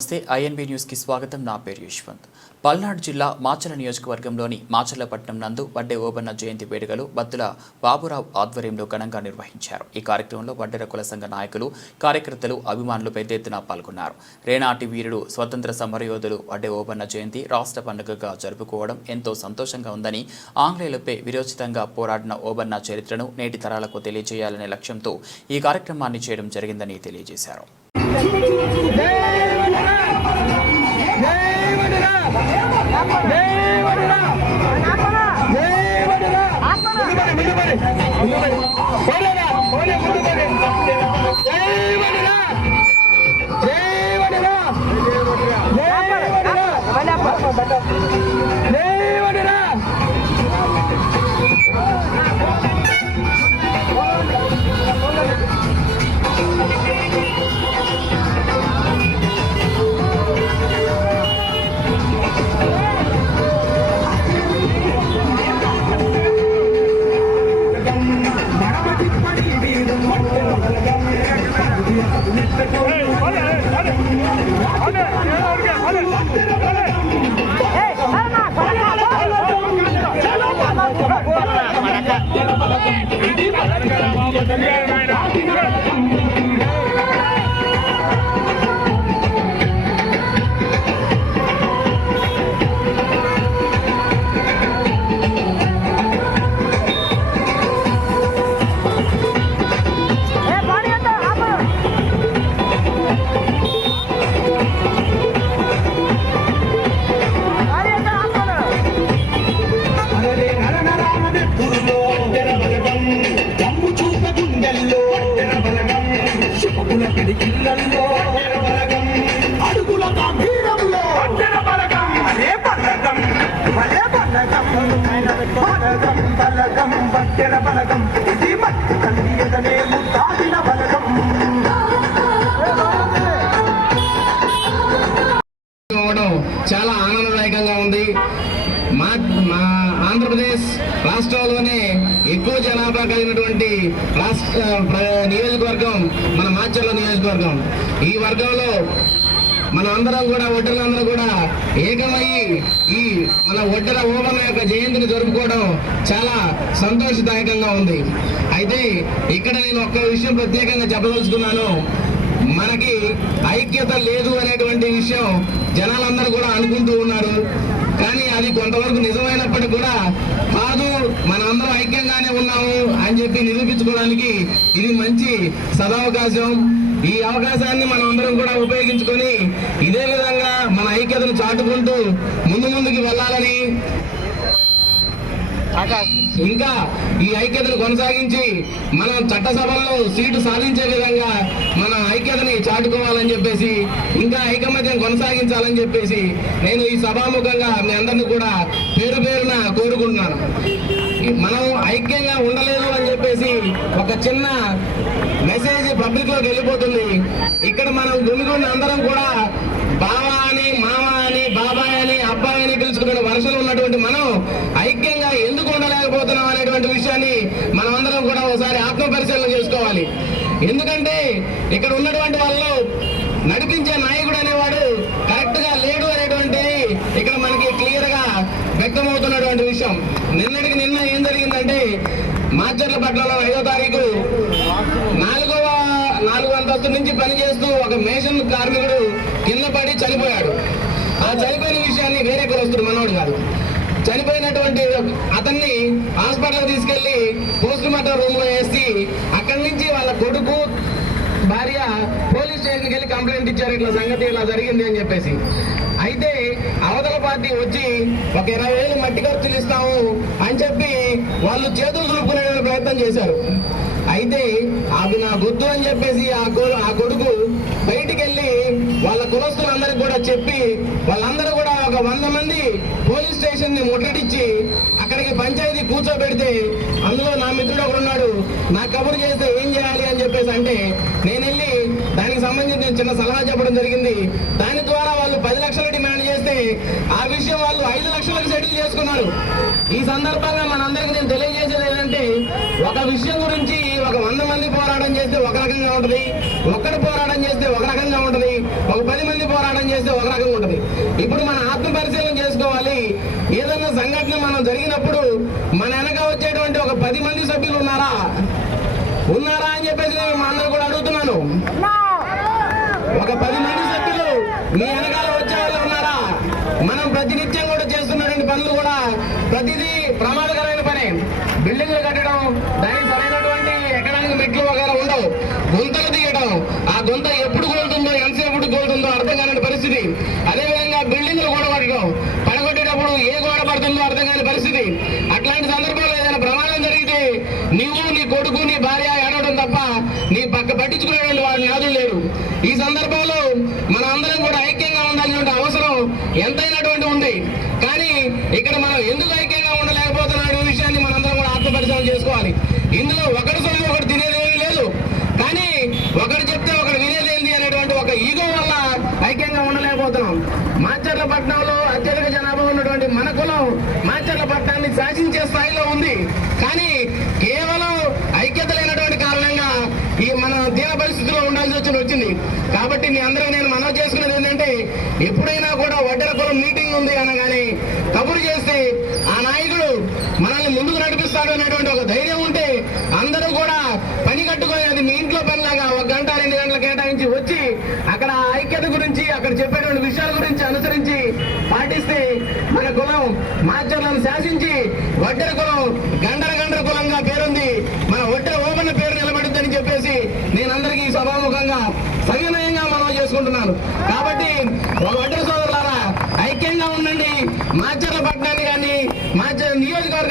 నమస్తే ఐఎన్బి న్యూస్కి స్వాగతం. నా పేరు యశ్వంత్. పల్నాడు జిల్లా మాచల నియోజకవర్గంలోని మాచలపట్నం నందు వడ్డే ఓబన్న జయంతి వేడుకలు బత్తుల బాబురావు ఆధ్వర్యంలో ఘనంగా నిర్వహించారు. ఈ కార్యక్రమంలో వడ్డెర కుల సంఘ నాయకులు కార్యకర్తలు అభిమానులు పెద్ద ఎత్తున పాల్గొన్నారు. రేనాటి వీరుడు స్వతంత్ర సమరయోధులు వడ్డే ఓబన్న జయంతి రాష్ట్ర పండుగగా జరుపుకోవడం ఎంతో సంతోషంగా ఉందని ఆంగ్లేయులపై విరోచితంగా పోరాడిన ఓబన్న చరిత్రను నేటి తరాలకు తెలియజేయాలనే లక్ష్యంతో ఈ కార్యక్రమాన్ని చేయడం జరిగిందని తెలియజేశారు. Hola, అడుగుల గంభీరంలో అదే బలగం భలే బలగం బలగం బలగం బట్టెల బలగం జిల్లాలోనే ఎక్కువ జనాభా కలిగినటువంటి రాష్ట్ర నియోజకవర్గం మన మాచర్ల నియోజకవర్గం. ఈ వర్గంలో మన అందరం కూడా ఒడ్డలందరూ కూడా ఏకమయ్యి ఈ మన ఒడ్డల ఓబన్న యొక్క జయంతిని జరుపుకోవడం చాలా సంతోషదాయకంగా ఉంది. అయితే ఇక్కడ నేను ఒక్క విషయం ప్రత్యేకంగా చెప్పదలుచుకున్నాను. మనకి ఐక్యత లేదు అనేటువంటి విషయం జనాలందరూ కూడా అనుకుంటూ ఉన్నారు. అది కొంతవరకు నిజమైనప్పటికీ కూడా కాదు మనందరం ఐక్యంగానే ఉన్నాము అని చెప్పి నిరూపించుకోవడానికి ఇది మంచి సదావకాశం. ఈ అవకాశాన్ని మనం అందరం కూడా ఉపయోగించుకొని ఇదే విధంగా మన ఐక్యతను చాటుకుంటూ ముందు ముందు ఇంకా ఈ ఐక్యతను కొనసాగించి మనం చట్టసభల్లో సీటు సాధించే విధంగా మన ఐక్యతని చాటుకోవాలని చెప్పేసి ఇంకా ఐకమత్యం కొనసాగించాలని చెప్పేసి నేను ఈ సభాముఖంగా మీ అందరిని కూడా పేరు పేరున కోరుకుంటున్నాను. మనం ఐక్యంగా ఉండలేదు అని చెప్పేసి ఒక చిన్న మెసేజ్ పబ్లిక్లోకి వెళ్ళిపోతుంది. ఇక్కడ మనం గుమిగుండి అందరం కూడా బావా అని మామ అని బాబాయ్ అని అబ్బాయి అని పిలుచుకున్న వరుసలు ఉన్నటువంటి మనం ఐక్యంగా ఎందుకు ఉండలేకపోతున్నాం అనేటువంటి విషయాన్ని మనం అందరం కూడా ఒకసారి ఆత్మ పరిశీలన చేసుకోవాలి ఎందుకంటే ఇక్కడ ఉన్నటువంటి వాళ్ళు నడిపించే నాయకుడు అనేవాడు కరెక్ట్గా లేడు అనేటువంటిది ఇక్కడ మనకి క్లియర్గా వ్యక్తమవుతున్నటువంటి విషయం. నిన్నటికి నిన్న ఏం జరిగిందంటే మాచర్ల పట్లలో ఐదో తారీఖు నాలుగవ నాలుగు అంతస్తు నుంచి పనిచేస్తూ ఒక మేషన్ కార్మికుడు కింద పడి చనిపోయాడు. ఆ చనిపోయిన విషయాన్ని వేరే కులస్తుడు మనోడు కాదు. చనిపోయినటువంటి అతన్ని హాస్పిటల్ తీసుకెళ్ళి పోస్ట్ మార్టం రూమ్లో వేసి అక్కడి నుంచి వాళ్ళ కొడుకు భార్య పోలీస్ స్టేషన్కి వెళ్ళి కంప్లైంట్ ఇచ్చారు ఇట్లా సంగతి ఇలా జరిగింది అని చెప్పేసి. అయితే అవతల పార్టీ వచ్చి ఒక ఇరవై వేలు మట్టి ఖర్చులు ఇస్తాము అని చెప్పి వాళ్ళు చేతులు దులుపుకునే ప్రయత్నం చేశారు. అయితే అది నా గుర్తు అని చెప్పేసి ఆ ఆ కొడుకు బయటికి వెళ్ళి వాళ్ళ కులస్తులందరికీ కూడా చెప్పి వాళ్ళందరూ కూడా ఒక వంద మంది పోలీస్ స్టేషన్ని ముట్టడిచ్చి అక్కడికి పంచాయతీ కూర్చోబెడితే అందులో నా మిత్రుడు ఒకడున్నాడు. నాకు నా కబురు చేస్తే ఏం చేయాలి అని చెప్పేసి అంటే నేను వెళ్ళి దానికి సంబంధించిన చిన్న సలహా చెప్పడం జరిగింది. దాని ద్వారా వాళ్ళు పది లక్షలు డిమాండ్ చేస్తే ఆ విషయం వాళ్ళు ఐదు లక్షలకు సెటిల్ చేసుకున్నారు. ఈ సందర్భంగా మనందరికీ నేను తెలియజేసేది ఏంటంటే ఒక విషయం గురించి ఒక వంద మంది పోరాటం చేస్తే ఒక రకంగా ఉంటది ఒక్కడు పోరాటం చేస్తే ఒక రకంగా ఉంటది ఒక పది మంది పోరాటం చేస్తే ఒక రకంగా ఉంటుంది. ఇప్పుడు మన ఆత్మ పరిశీలన చేసుకోవాలి. ఏదైనా సంఘటన మనం జరిగినప్పుడు మన వెనక వచ్చేటువంటి ఒక పది మంది సభ్యులు ఉన్నారా? ఉన్నారా అని చెప్పేసి మన మా అందరూ కూడా అడుగుతున్నాను ఒక పది మంది సభ్యులు మీ వెనకాల వచ్చే వాళ్ళు ఉన్నారా? మనం ప్రతినిత్యం కూడా చేస్తున్నటువంటి పనులు కూడా ప్రతిదీ ప్రమాదకరమైన పని. బిల్డింగ్లు కట్టడం దానికి సరైనటువంటి ఎక్కడానికి మెట్లు వగేరా ఉండవు గుంతలు తీయడం ఆ గుంత ఎప్పుడు కోలుతుందో ఎంతసేపు కోలుతుందో అర్థం కాని పరిస్థితి. అదేవిధంగా బిల్డింగ్లు కూడా పడడం పడగొట్టేటప్పుడు ఏ గోడ పడుతుందో అర్థం కాని పరిస్థితి. అట్లాంటి సందర్భం ఏదైనా ప్రమాదం జరిగితే నీవు నీ కొడుకు నీ భార్య ఏడవడం తప్ప నీ పక్క పట్టించుకునేటువంటి వాడు నాదులు లేరు ఈ సందర్భంలో మన అందరం కూడా ఐక్యంగా ఉండాల్సిన అవసరం ఎంతైనటువంటి ఉంది. కానీ ఇక్కడ మనం ఎందుకు ఐక్యంగా ఉండలేకపోతున్నాం అనే విషయాన్ని మనందరం కూడా ఆత్మపరిశీలన చేసుకోవాలి. ఇందులో ఒకటి సొమ్ము ఒకటి తినేదేమి లేదు. కానీ ఒకటి చెప్తే ఒకటి వినేదేంది అనేటువంటి ఒక ఈగో వల్ల ఐక్యంగా ఉండలేకపోతున్నాం. మాచర్ల పట్టణంలో అత్యధిక జనాభా ఉన్నటువంటి మన కులం మాచర్ల పట్టణాన్ని శాసించే స్థాయిలో ఉంది. కానీ కేవలం ఐక్యత లేనటువంటి కారణంగా ఈ మన దీన పరిస్థితిలో ఉండాల్సి వచ్చి వచ్చింది. కాబట్టి మీ అందరూ నేను మనవి చేసుకునేది ఏంటంటే ఎప్పుడైనా కూడా వడ్డెర కులం మీటింగ్ ఉంది అనగానే కబురు చేస్తే ఆ నాయకుడు మనల్ని ముందుకు నడిపిస్తాడు అనేటువంటి ఒక ధైర్యం ఉంటే అందరూ కూడా పని కట్టుకొని అది మీ ఇంట్లో పనిలాగా ఒక గంట రెండు గంటలు కేటాయించి వచ్చి అక్కడ ఐక్యత గురించి అక్కడ చెప్పేటువంటి విషయాల గురించి అనుసరించి పాటిస్తే మన కులం మాచర్లను శాసించి వడ్డెర కులం గండర గండర కులంగా పేరుంది. మన వడ్డెర ఓమన్న పేరు నిలబడిందని చెప్పేసి నేను అందరికీ సభాముఖంగా సవినయంగా మనం చేసుకుంటున్నాను. కాబట్టి ఒక వడ్డెర సోదరులారా ఐక్యంగా ఉండండి. మాచర్ల పట్టణాన్ని కానీ మాచర్ నియోజకవర్గ